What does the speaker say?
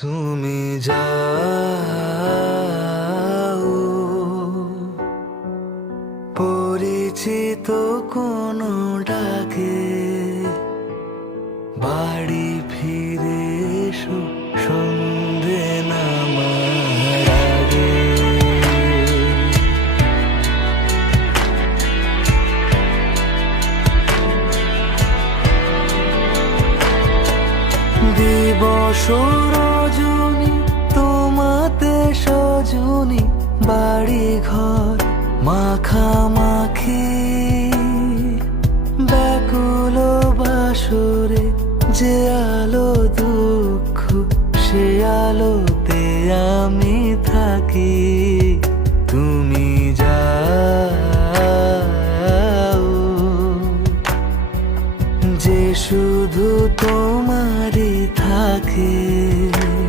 তুমি যাও পরিচিত কোনো ডাকে, বাড়ি ফিরে এসো সন্ধে নামার আগে। দিবস রজনী তোমাতে সজনী, বাড়ি ঘর মাখামাখি, ব্যাকুল বাসরে যে আলো দুঃখ সে আলোতে আমি থাকি। তুমি যাও যে শুধু তোমারই থাকে।